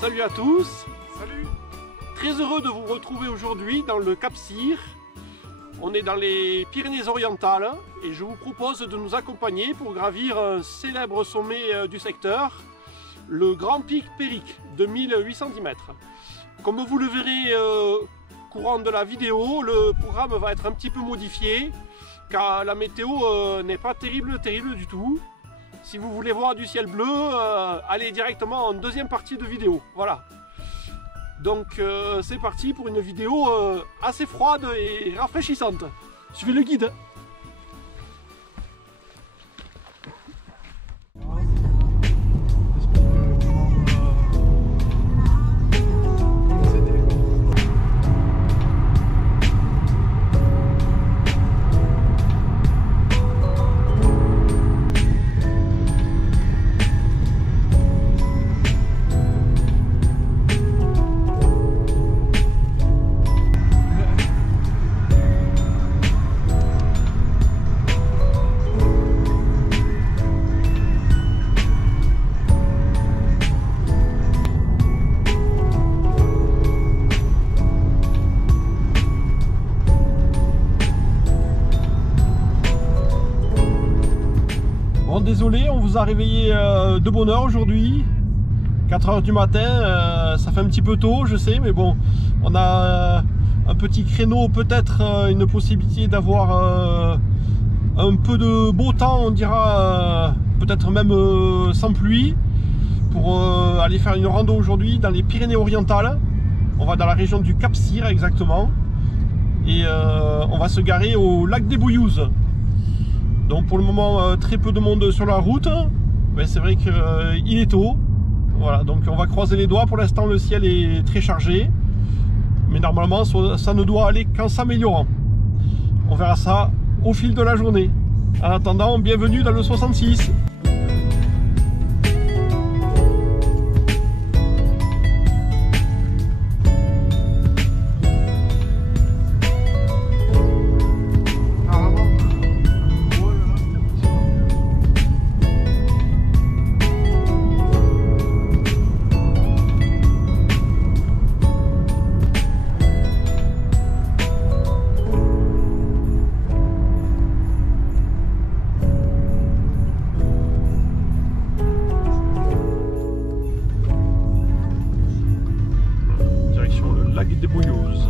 Salut à tous. Salut. Très heureux de vous retrouver aujourd'hui dans le Cap Cyr. On est dans les Pyrénées-Orientales et je vous propose de nous accompagner pour gravir un célèbre sommet du secteur, le Grand Pic Péric de 1810 mètres. Comme vous le verrez courant de la vidéo, le programme va être un petit peu modifié car la météo n'est pas terrible du tout. Si vous voulez voir du ciel bleu, allez directement en deuxième partie de vidéo. Voilà. Donc c'est parti pour une vidéo assez froide et rafraîchissante. Suivez le guide. Désolé, on vous a réveillé de bonne heure aujourd'hui, 4 h du matin, ça fait un petit peu tôt je sais, mais bon, on a un petit créneau, peut-être une possibilité d'avoir un peu de beau temps, on dira, peut-être même sans pluie, pour aller faire une rando aujourd'hui dans les Pyrénées-Orientales. On va dans la région du Cap Cyr exactement, et on va se garer au lac des Bouillouzes. Donc pour le moment très peu de monde sur la route, mais c'est vrai qu'il est tôt. Voilà, donc on va croiser les doigts. Pour l'instant le ciel est très chargé, mais normalement ça ne doit aller qu'en s'améliorant. On verra ça au fil de la journée. En attendant, bienvenue dans le 66. Des Bouillouzes.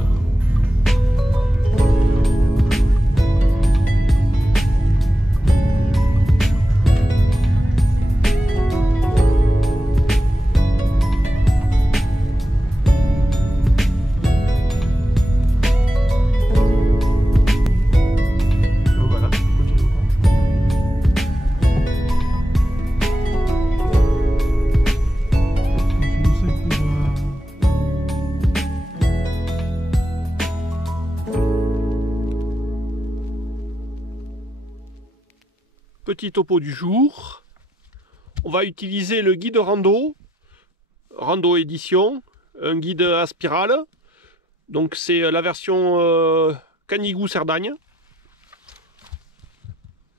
Petit topo du jour, on va utiliser le guide Rando Édition, un guide à spirale, donc c'est la version Canigou-Cerdagne.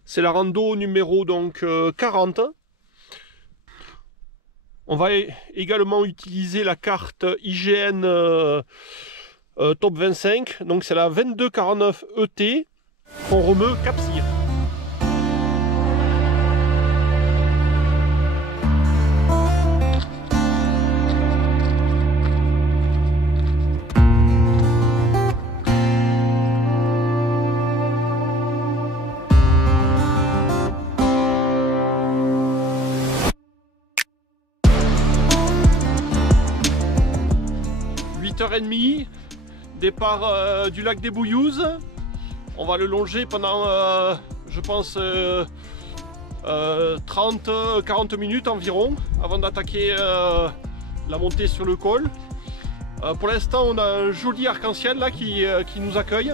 C'est la rando numéro donc 40. On va également utiliser la carte IGN Top 25, donc c'est la 2249 ET qu'on remet Cap Cyr. Départ du lac des Bouillouzes. On va le longer pendant je pense 30-40 minutes environ avant d'attaquer la montée sur le col. Pour l'instant on a un joli arc-en-ciel là qui nous accueille.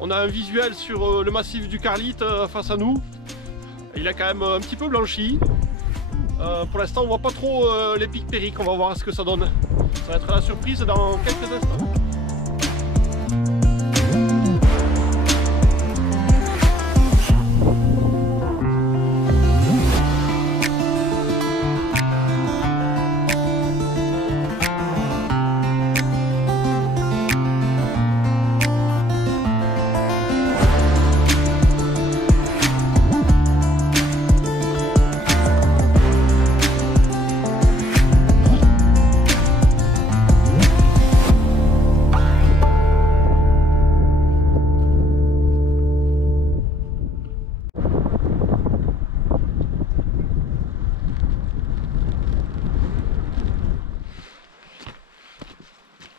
On a un visuel sur le massif du Carlite face à nous. Il a quand même un petit peu blanchi. Pour l'instant on voit pas trop les pics Péric, on va voir ce que ça donne. Ça va être la surprise dans quelques instants.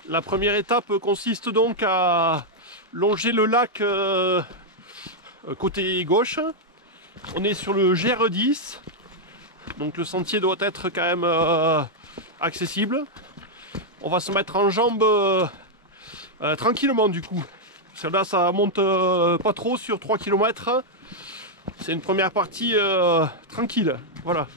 La première étape consiste donc à longer le lac côté gauche. On est sur le GR10, donc le sentier doit être quand même accessible. On va se mettre en jambes tranquillement du coup. Parce que là ça monte pas trop sur 3 km. C'est une première partie tranquille. Voilà.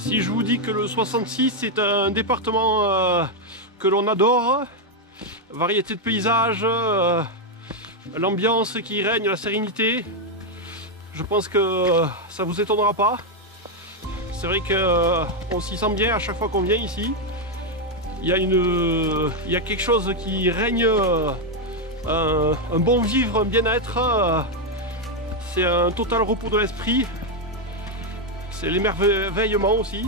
Si je vous dis que le 66 c'est un département que l'on adore, variété de paysages, l'ambiance qui règne, la sérénité, je pense que ça vous étonnera pas. C'est vrai qu'on s'y sent bien à chaque fois qu'on vient ici. Il y a quelque chose qui règne, un bon vivre, un bien-être. C'est un total repos de l'esprit. C'est l'émerveillement aussi.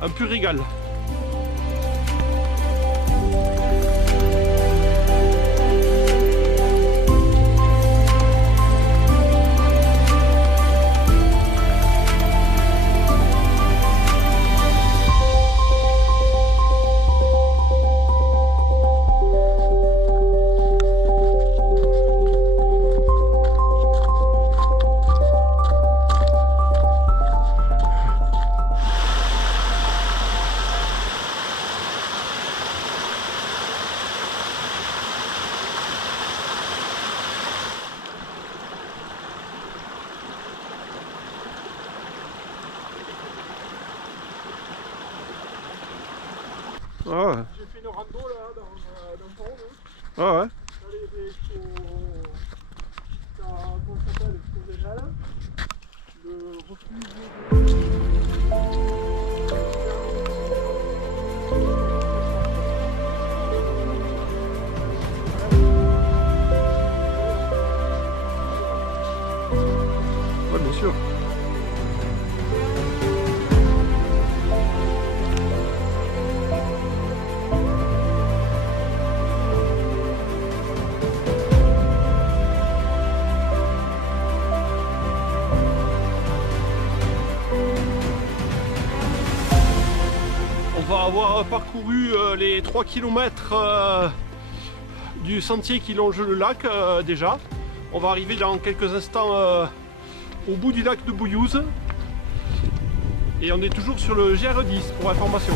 Un pur régal. Ah ouais. J'ai fait une rando là dans le pont. Ah ouais. J'allais comment ça s'appelle, déjà là. Le refuge Ouais, bien sûr. On va avoir parcouru les 3 km du sentier qui longe le lac déjà. On va arriver dans quelques instants au bout du lac de Bouillouse. Et on est toujours sur le GR10 pour information.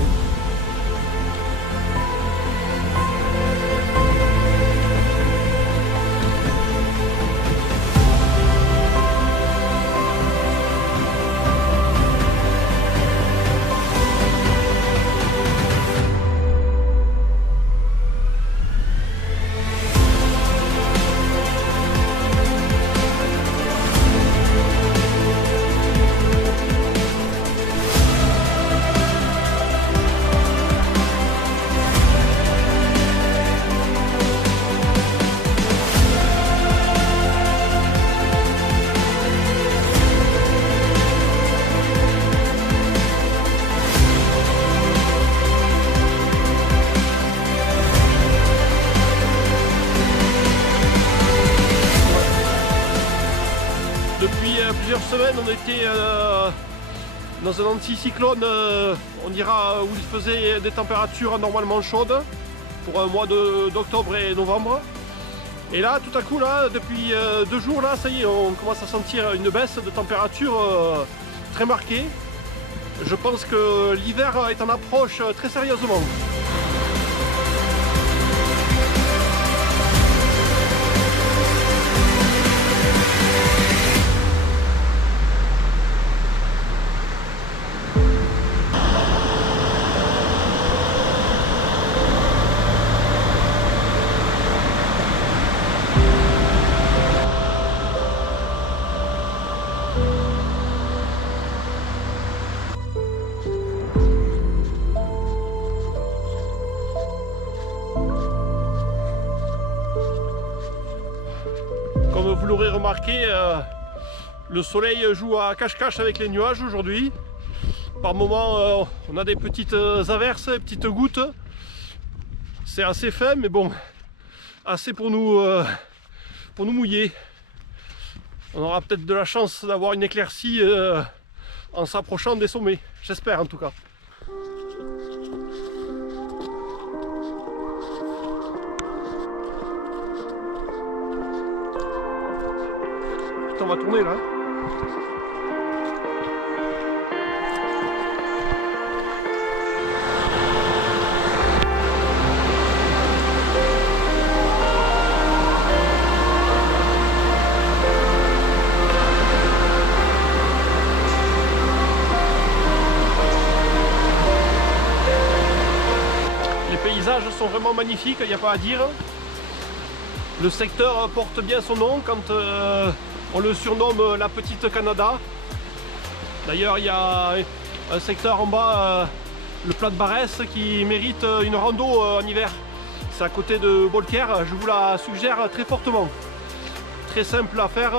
on était dans un anticyclone, on dira, où il faisait des températures normalement chaudes pour un mois d'octobre et novembre. Et là, tout à coup, là, depuis 2 jours, là, ça y est, on commence à sentir une baisse de température très marquée. Je pense que l'hiver est en approche très sérieusement. Comme vous l'aurez remarqué, le soleil joue à cache-cache avec les nuages aujourd'hui. Par moments, on a des petites averses, des petites gouttes. C'est assez fin, mais bon, assez pour nous mouiller. On aura peut-être de la chance d'avoir une éclaircie en s'approchant des sommets. J'espère en tout cas. On va tourner là. Les paysages sont vraiment magnifiques, il n'y a pas à dire. Le secteur porte bien son nom quand on le surnomme la Petite Canada. D'ailleurs, il y a un secteur en bas, le plat de Barès, qui mérite une rando en hiver. C'est à côté de Bolker, je vous la suggère très fortement. Très simple à faire,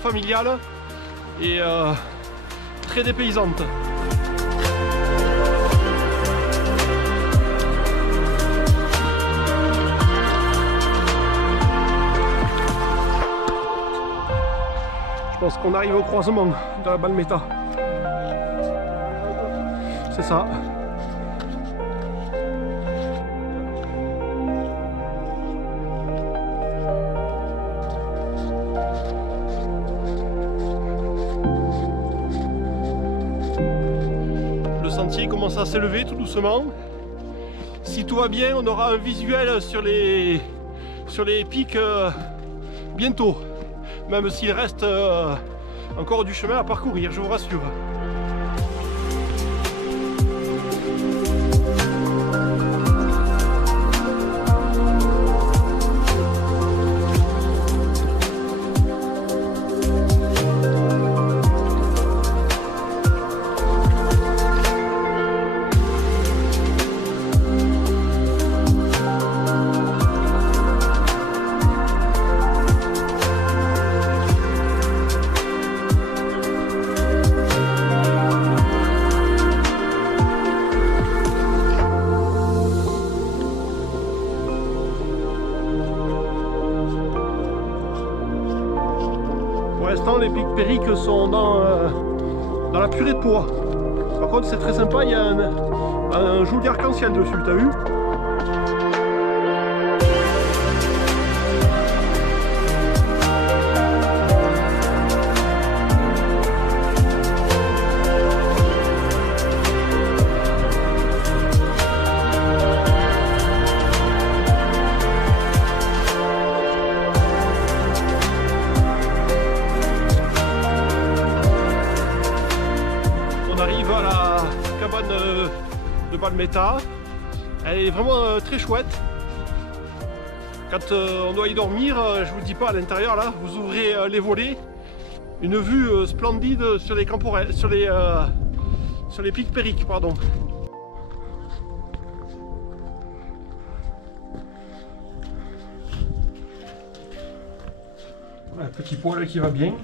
familiale et très dépaysante. Je pense qu'on arrive au croisement de la Balmeta. C'est ça. Le sentier commence à s'élever tout doucement. Si tout va bien, on aura un visuel sur les pics bientôt. Même s'il reste encore du chemin à parcourir, je vous rassure. Pour l'instant, les pics périques sont dans la purée de pois. Par contre, c'est très sympa, il y a un joli arc-en-ciel dessus, t'as vu? On arrive à la cabane de Balmeta. Elle est vraiment très chouette. Quand on doit y dormir, je vous dis pas, à l'intérieur là, vous ouvrez les volets, une vue splendide sur les camporelles, sur les pics périques, pardon. Voilà, petit poêle qui va bien.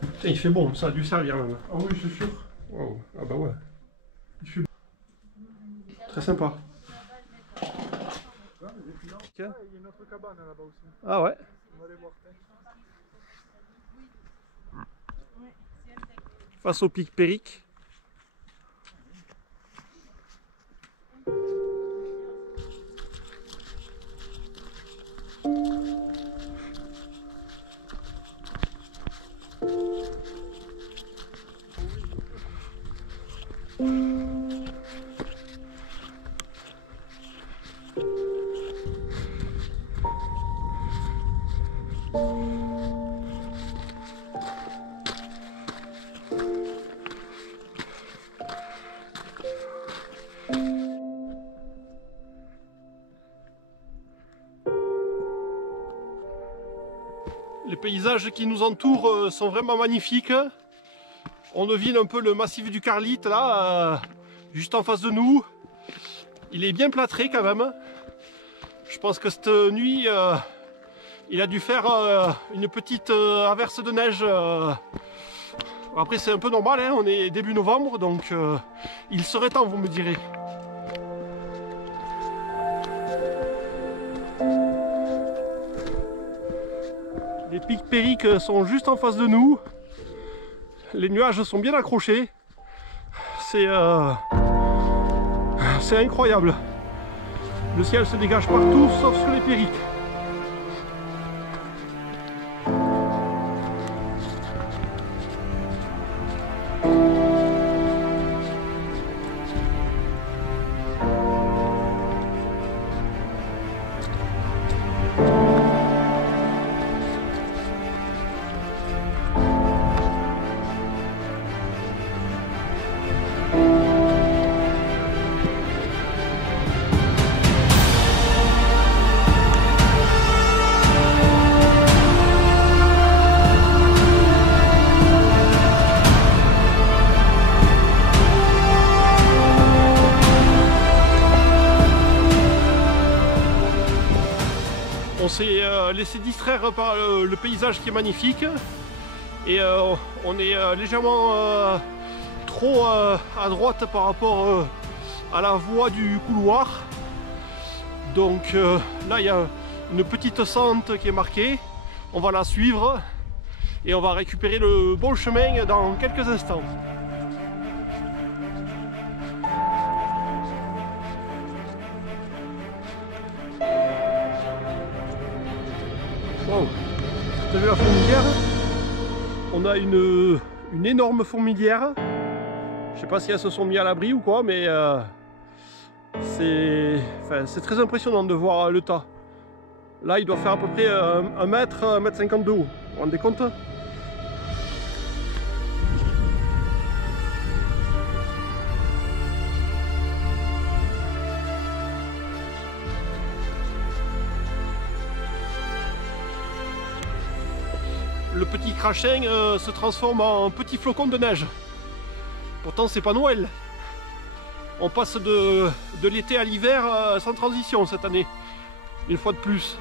Putain, il fait bon, ça a dû servir même. Ah oui, c'est sûr. Wow. Ah bah ouais. Il fait très sympa. Il y a une autre cabane là-bas aussi. Ah ouais. On va aller voir. face au pic Péric. Les paysages qui nous entourent sont vraiment magnifiques. On devine un peu le massif du Carlite là, juste en face de nous. Il est bien plâtré quand même. Je pense que cette nuit, il a dû faire une petite averse de neige. Après c'est un peu normal, hein, on est début novembre, donc il serait temps, vous me direz. Les pics Péric sont juste en face de nous. Les nuages sont bien accrochés. C'est incroyable. Le ciel se dégage partout sauf sur les Pérics. On s'est laissé distraire par le paysage qui est magnifique et on est légèrement trop à droite par rapport à la voie du couloir. Donc là il y a une petite sente qui est marquée, on va la suivre et on va récupérer le bon chemin dans quelques instants. Wow. T'as vu la fourmilière? On a une énorme fourmilière. Je sais pas si elles se sont mis à l'abri ou quoi, mais c'est très impressionnant de voir le tas. Là, il doit faire à peu près 1 mètre, 1,50 m de haut. Vous vous rendez compte? Le petit crachin se transforme en petit flocon de neige. Pourtant c'est pas Noël. On passe de l'été à l'hiver sans transition cette année. Une fois de plus.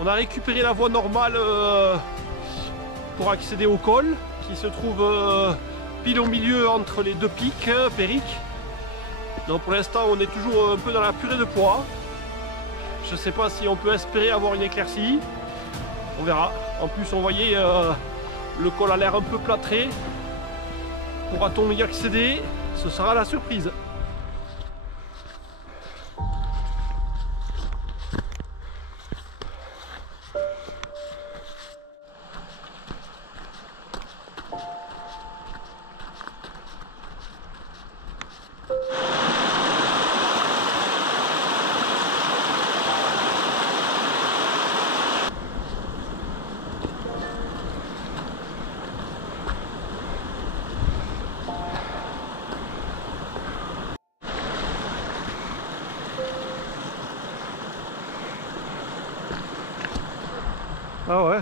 On a récupéré la voie normale pour accéder au col qui se trouve pile au milieu entre les deux pics Péric. Donc pour l'instant on est toujours un peu dans la purée de pois. Je ne sais pas si on peut espérer avoir une éclaircie. On verra. En plus on voyait le col a l'air un peu plâtré. Pourra-t-on y accéder? Ce sera la surprise. Ah ouais.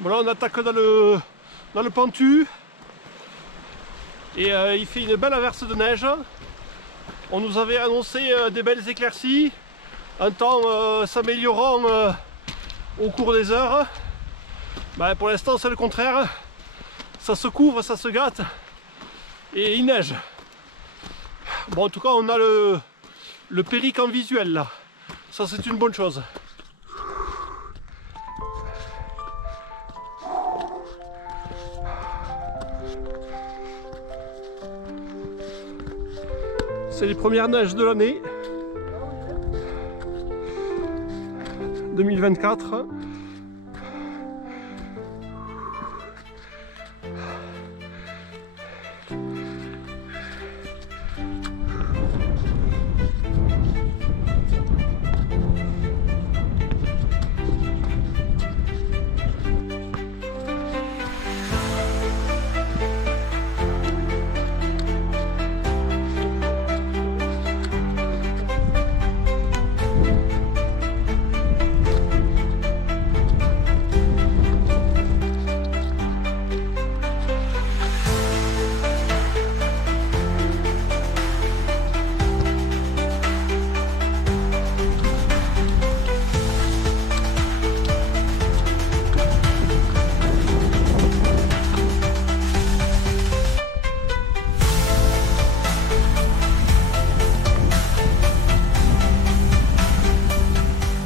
Bon là on attaque dans le pentu. Et il fait une belle averse de neige. On nous avait annoncé des belles éclaircies, un temps s'améliorant au cours des heures. Bah, pour l'instant c'est le contraire, ça se couvre, ça se gâte et il neige. Bon, en tout cas on a le péric en visuel là, ça c'est une bonne chose. C'est les premières neiges de l'année 2024.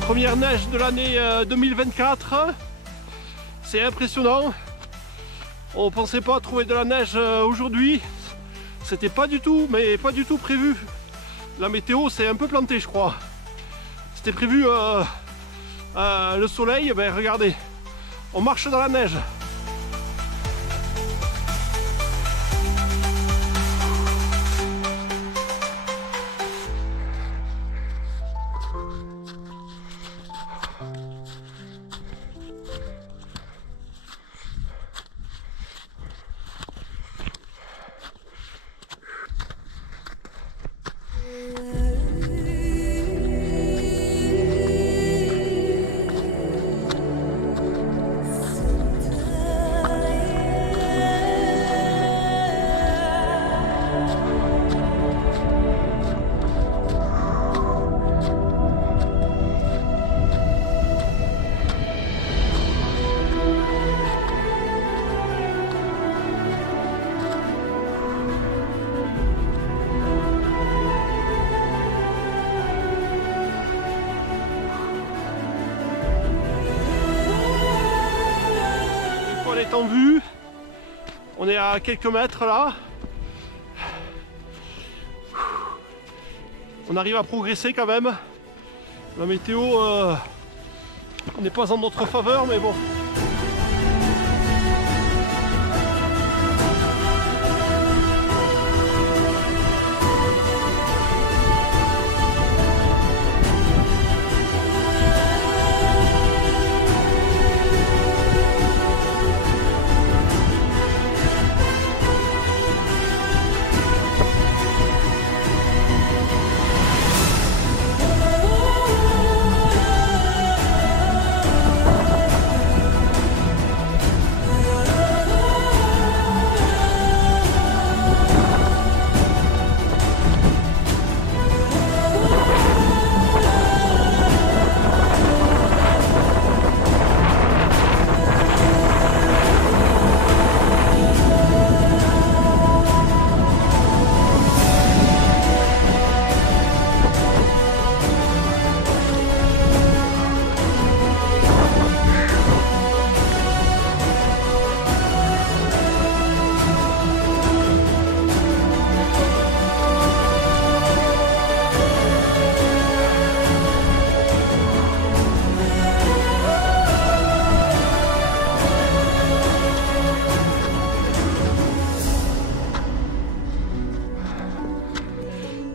Première neige de l'année 2024, c'est impressionnant. On pensait pas trouver de la neige aujourd'hui, c'était pas du tout, mais pas du tout prévu. La météo s'est un peu plantée, je crois. C'était prévu le soleil, ben regardez, on marche dans la neige. En vue, on est à quelques mètres là, on arrive à progresser quand même. La météo n'est pas en notre faveur, mais bon.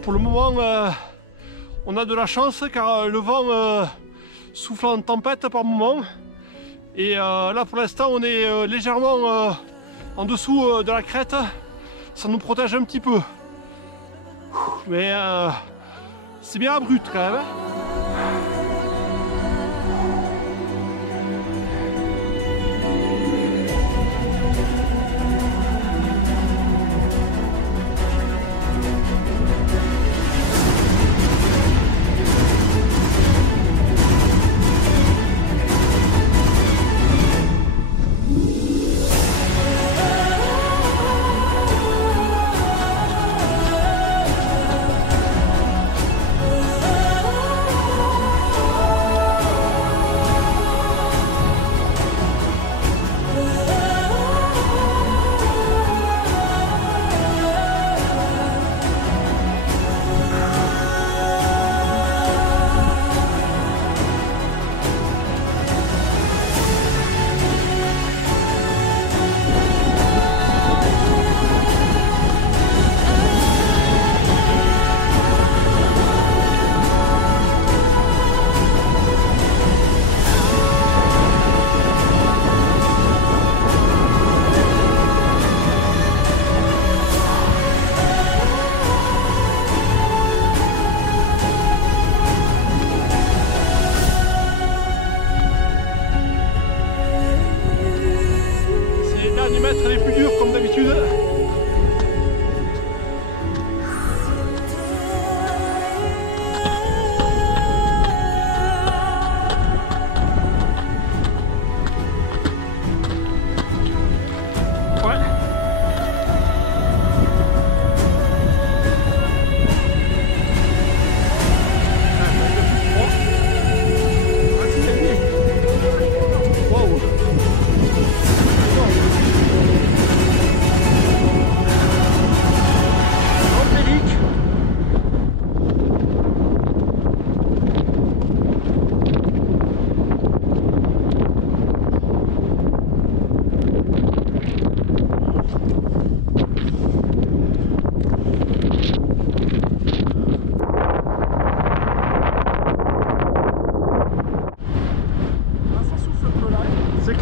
Pour le moment, on a de la chance car le vent souffle en tempête par moment. Et là pour l'instant on est légèrement en dessous de la crête. Ça nous protège un petit peu. Mais c'est bien abrupt quand même.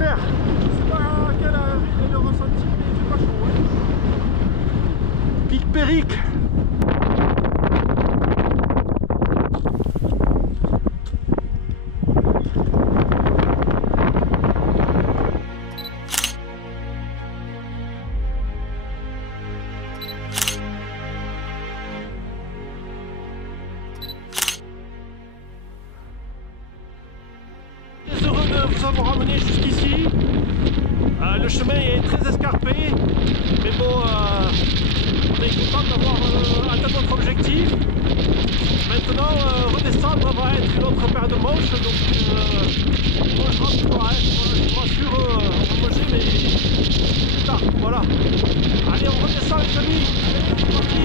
Super. Je sais pas quel est le ressenti, mais il fait pas chaud. Hein. Pic Péric. Heureux de vous avoir amené jusqu'ici. Le chemin est très escarpé, mais bon, on est content d'avoir atteint notre objectif. Maintenant, redescendre va être une autre paire de manches, donc moi je rentre pour être, je suis pas sûr, on va manger, mais plus tard, voilà. Allez, on redescend les amis, allez, c'est parti.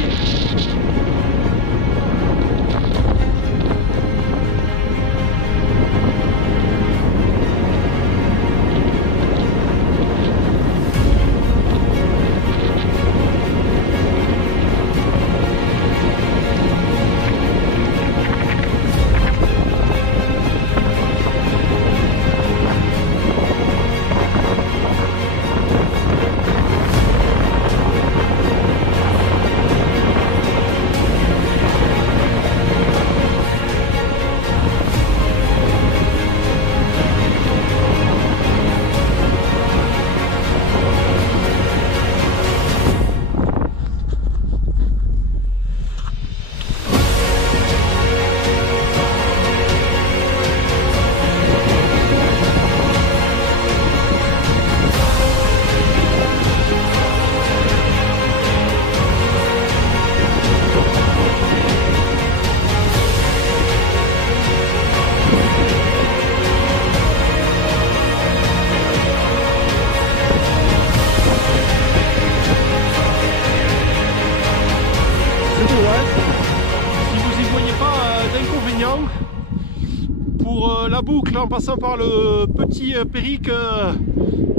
Pour la boucle en passant par le petit Péric,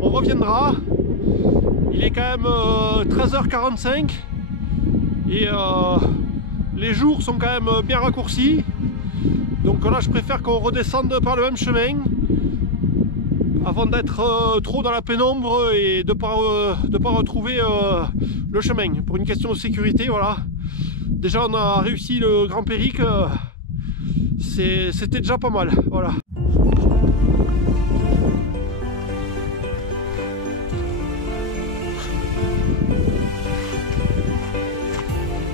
on reviendra. Il est quand même 13h45 et les jours sont quand même bien raccourcis. Donc là je préfère qu'on redescende par le même chemin avant d'être trop dans la pénombre et de pas retrouver le chemin. Pour une question de sécurité, voilà. Déjà on a réussi le Grand Péric, c'était déjà pas mal, voilà.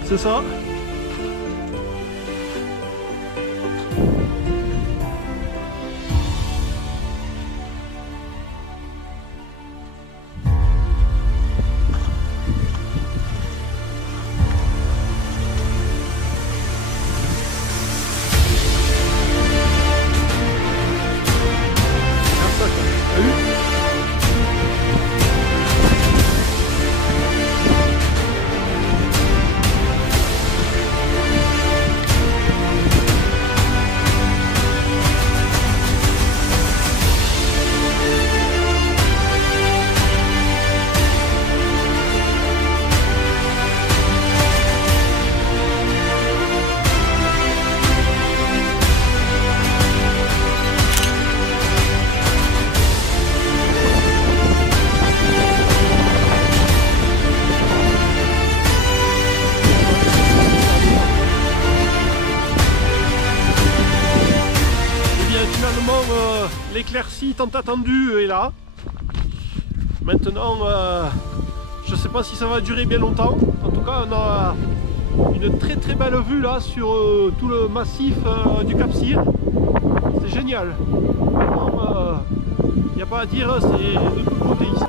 C'est ça. L'éclaircie tant attendue est là. Maintenant, je ne sais pas si ça va durer bien longtemps. En tout cas, on a une très très belle vue là sur tout le massif du Cap Cyr. C'est génial. Il n'y a pas à dire, c'est de tous côtés ici.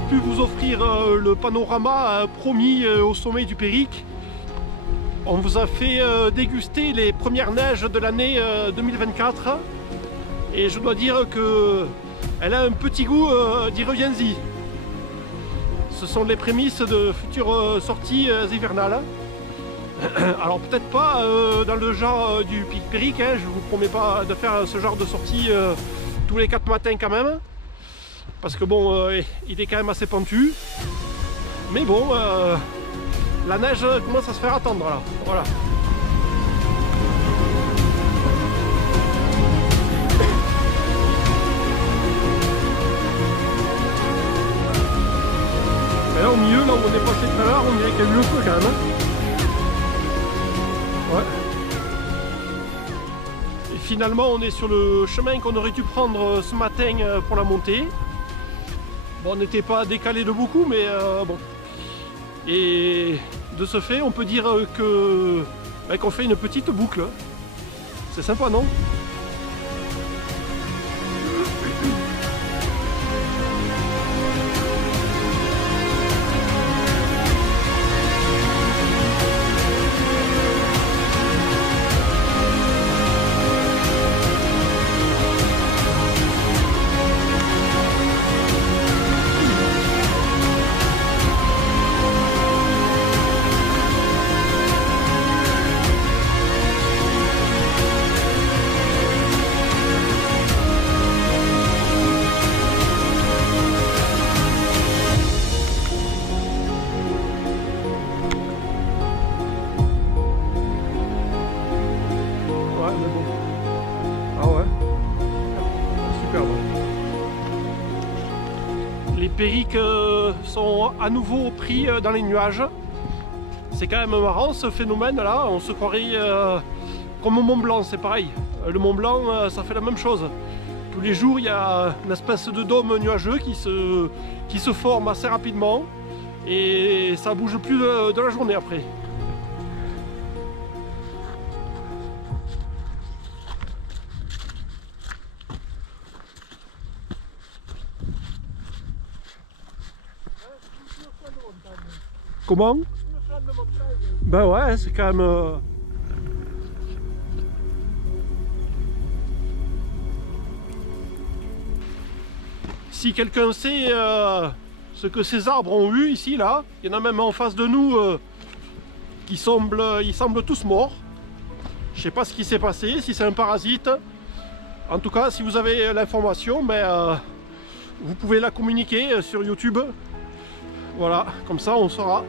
avoir pu vous offrir le panorama promis au sommet du Périque. On vous a fait déguster les premières neiges de l'année 2024 et je dois dire que elle a un petit goût d'y reviens-y. Ce sont les prémices de futures sorties hivernales. Alors peut-être pas dans le genre du Pic Périque, hein, je vous promets pas de faire ce genre de sortie tous les 4 matins quand même, parce que bon, il est quand même assez pentu. Mais bon, la neige commence à se faire attendre là, voilà. Et là au milieu, là où on est passé tout à l'heure, on dirait qu'il y a eu le feu quand même. Hein. Ouais. Et finalement on est sur le chemin qu'on aurait dû prendre ce matin pour la montée. Bon, on n'était pas décalé de beaucoup, mais bon. Et de ce fait on peut dire que qu'on fait une petite boucle. C'est sympa, non? Les Périques sont à nouveau pris dans les nuages. C'est quand même marrant ce phénomène là, on se croirait comme au Mont Blanc, c'est pareil. Le Mont Blanc ça fait la même chose. Tous les jours il y a une espèce de dôme nuageux qui se forme assez rapidement et ça bouge plus de la journée après. Comment? Ben ouais, c'est quand même... Si quelqu'un sait ce que ces arbres ont eu ici, là, il y en a même en face de nous ils semblent tous morts. Je sais pas ce qui s'est passé, si c'est un parasite. En tout cas, si vous avez l'information, ben, vous pouvez la communiquer sur YouTube. Voilà, comme ça on saura.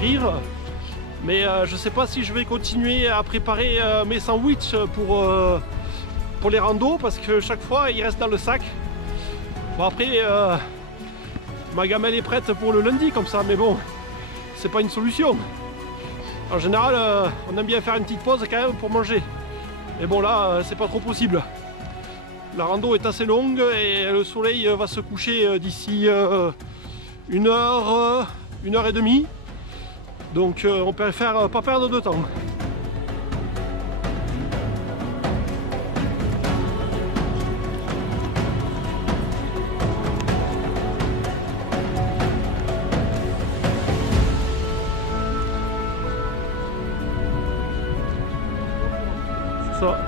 Rire, mais je sais pas si je vais continuer à préparer mes sandwichs pour les randos, parce que chaque fois il reste dans le sac. Bon, après ma gamelle est prête pour le lundi comme ça, mais bon, c'est pas une solution. En général on aime bien faire une petite pause quand même pour manger, mais bon là c'est pas trop possible. La rando est assez longue et le soleil va se coucher d'ici 1 heure, 1 heure et demie. Donc on préfère pas perdre de temps. C'est ça.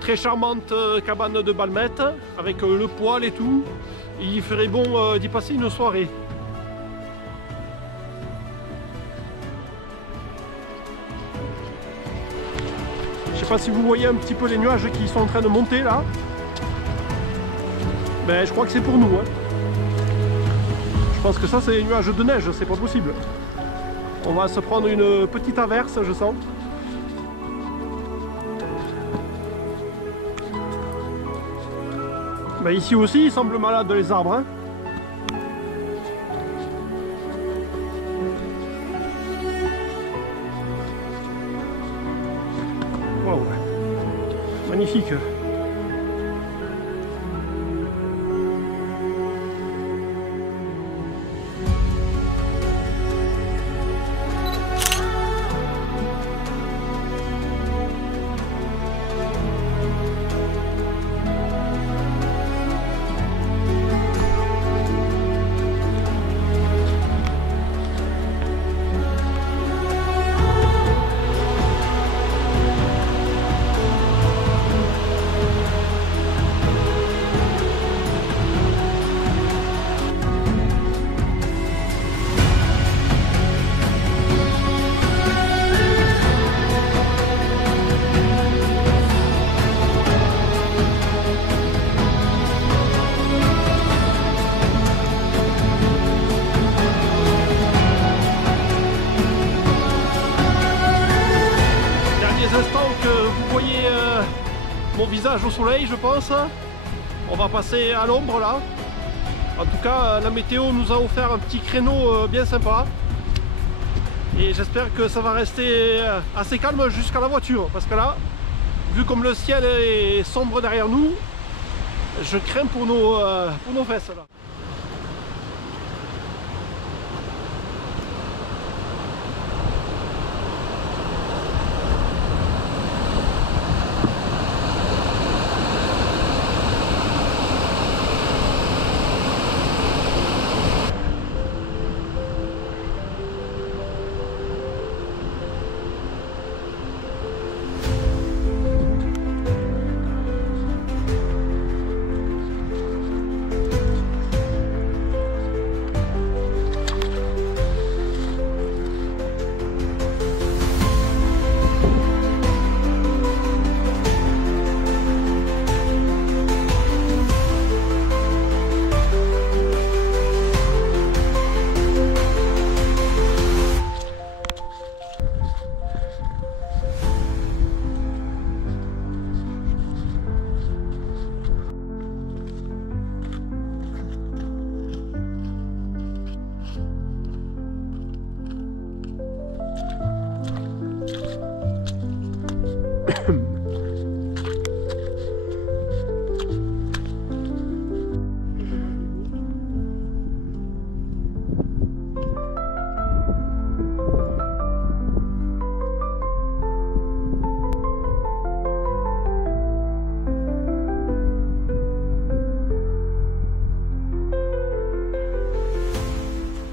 Très charmante cabane de Balmette avec le poêle et tout. Il ferait bon d'y passer une soirée. sais pas si vous voyez un petit peu les nuages qui sont en train de monter là. Ben, je crois que c'est pour nous. Hein. Je pense que ça c'est les nuages de neige, c'est pas possible. On va se prendre une petite averse, je sens. Ben, ici aussi, il semble malade les arbres. Hein. Wow. Magnifique. Mon visage au soleil, je pense. On va passer à l'ombre là. En tout cas, la météo nous a offert un petit créneau bien sympa. Et j'espère que ça va rester assez calme jusqu'à la voiture. Parce que là, vu comme le ciel est sombre derrière nous, je crains pour nos fesses là.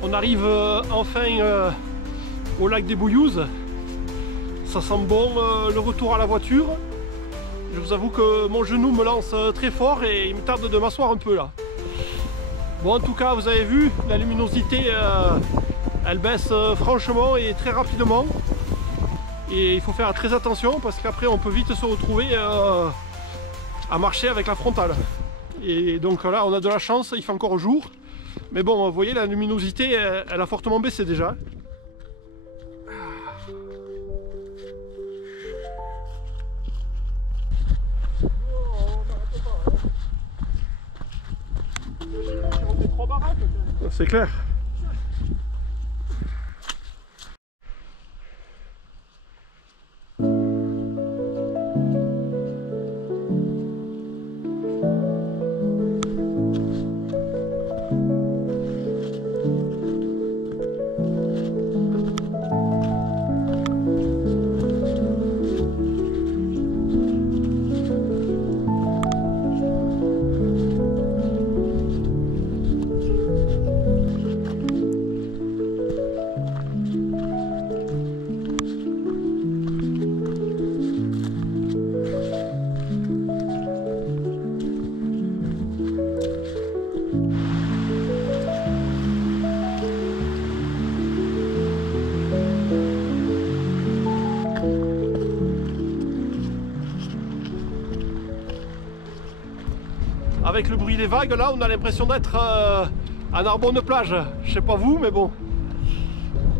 On arrive enfin au lac des Bouillouzes. Ça sent bon le retour à la voiture. Je vous avoue que mon genou me lance très fort et il me tarde de m'asseoir un peu là. Bon, en tout cas, vous avez vu, la luminosité elle baisse franchement et très rapidement. Et il faut faire très attention parce qu'après on peut vite se retrouver à marcher avec la frontale. Et donc là on a de la chance, il fait encore jour. Mais bon, vous voyez, la luminosité, elle a fortement baissé déjà. C'est clair. avec le bruit des vagues, là on a l'impression d'être à Narbonne-Plage. Je sais pas vous, mais bon.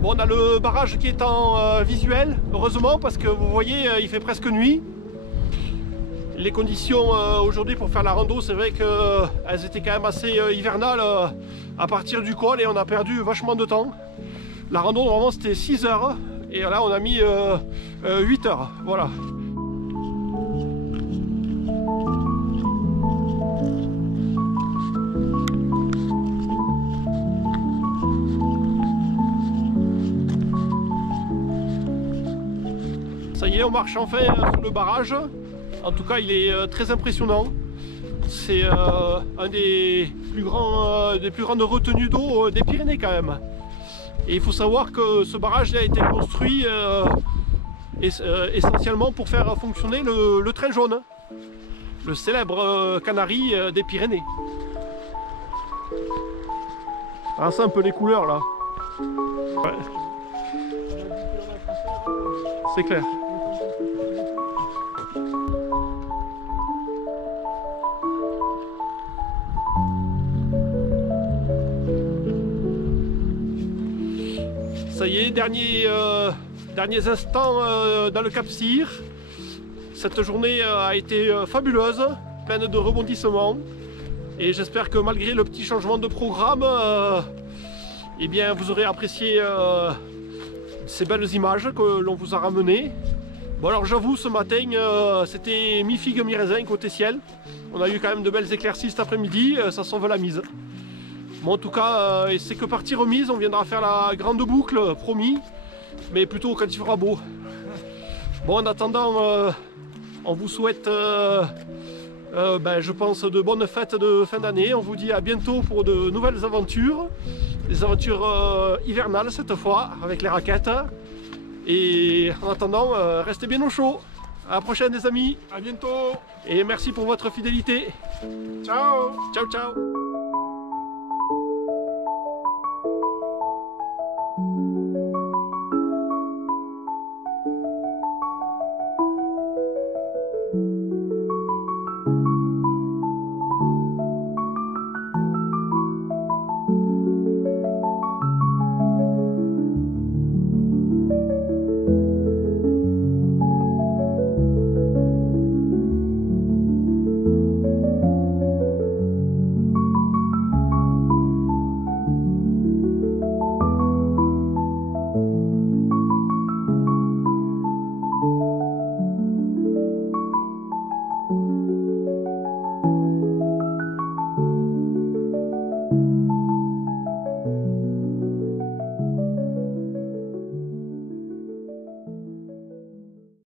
Bon, on a le barrage qui est en visuel, heureusement, parce que vous voyez, il fait presque nuit. Les conditions aujourd'hui pour faire la rando, c'est vrai qu'elles étaient quand même assez hivernales à partir du col et on a perdu vachement de temps. La rando, normalement, c'était 6 heures et là, on a mis 8 heures. Voilà. Ça y est, on marche enfin sur le barrage. En tout cas, il est très impressionnant. C'est un des plus grandes retenues d'eau des Pyrénées quand même. Et il faut savoir que ce barrage a été construit essentiellement pour faire fonctionner le train jaune, le célèbre Canari des Pyrénées. Ah, c'est un peu les couleurs là. Ouais. C'est clair. Ça y est, derniers instants dans le Cap Cyr. Cette journée a été fabuleuse, pleine de rebondissements. Et j'espère que malgré le petit changement de programme, eh bien, vous aurez apprécié ces belles images que l'on vous a ramenées. Bon alors j'avoue, ce matin, c'était mi-figue, mi-raisin côté ciel. On a eu quand même de belles éclaircies cet après-midi, ça sauve la mise. Bon, en tout cas, c'est que partie remise, on viendra faire la grande boucle, promis, mais plutôt quand il fera beau. Bon, en attendant, on vous souhaite, je pense, de bonnes fêtes de fin d'année. On vous dit à bientôt pour de nouvelles aventures, des aventures hivernales cette fois, avec les raquettes. Et en attendant, restez bien au chaud. À la prochaine les amis. À bientôt. Et merci pour votre fidélité. Ciao. Ciao, ciao.